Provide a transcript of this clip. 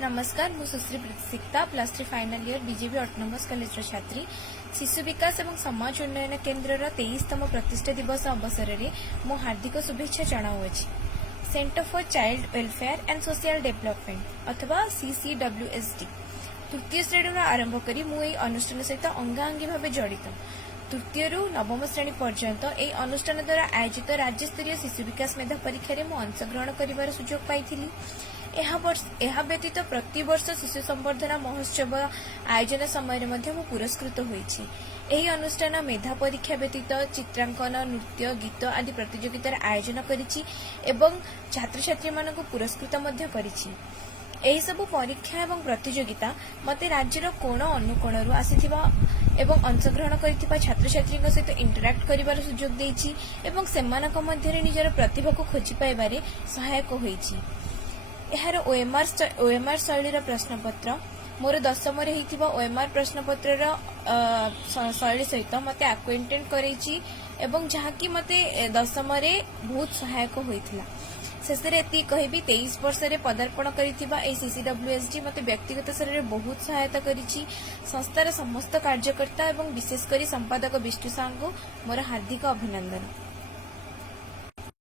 नमस्कार मु सुश्री प्रतीक्षिता +3 final year BJP autonomous college छात्री शिशु विकास एवं समाज उन्नयन केन्द्र 23तम प्रतिष्ठा दिवस अवसर में मो हार्दिक शुभेच्छा जनाऊँगी। Centre for child welfare and social development अथवा CCWSD तृतीय श्रेणी आरंभ करी मुझे अनुष्ठान सहित अंगांगी भाव जड़ित। तृतीय रु नवम श्रेणी पर्यंत यह अनुष्ठान द्वारा आयोजित राज्य स्तरीय शिशु विकास मेधा परीक्षा में अंशग्रहण कर सुजोग पाई। यह व्यतीत प्रतिवर्ष शिशु संवर्धना महोत्सव आयोजन समय पुरस्कृत होईछि। एही अनुष्ठान मेधा परीक्षा व्यतीत चित्रांकन नृत्य गीत आदि प्रतियोगितार आयोजन करिछि एवं छात्र छात्री मानक पुरस्कृत मध्य करिछि। एही सब परीक्षा एवं प्रतियोगिता मते राज्यर कोण अनुकोणरू आसीथिबा एवं अंशग्रहण करिथिबा छात्र छात्री सहित इंटराक्ट करिवार सुजोग देछि एवं सेमानक मध्यरे निजर प्रतिभा को खोजि पाइबारे सहायक होईछि। एहार ओएमआर शैली प्रश्नपत्र मोर 10th रे ओएमआर प्रश्नपत्र शैली सहित मते एक्वेंटेड करैछि एवं जहाँकि मते 10th रे बहुत सहायक होइथिला। शेष रे एति कहबी 23 वर्ष रे पदार्पण करिथिबा ए CCWSD मते व्यक्तिगत स्तर रे बहुत सहायता करिछि। संस्थार समस्त कार्यकर्ता एवं विशेष करी संपादक विष्णु साहू मोर हार्दिक अभिनंदन।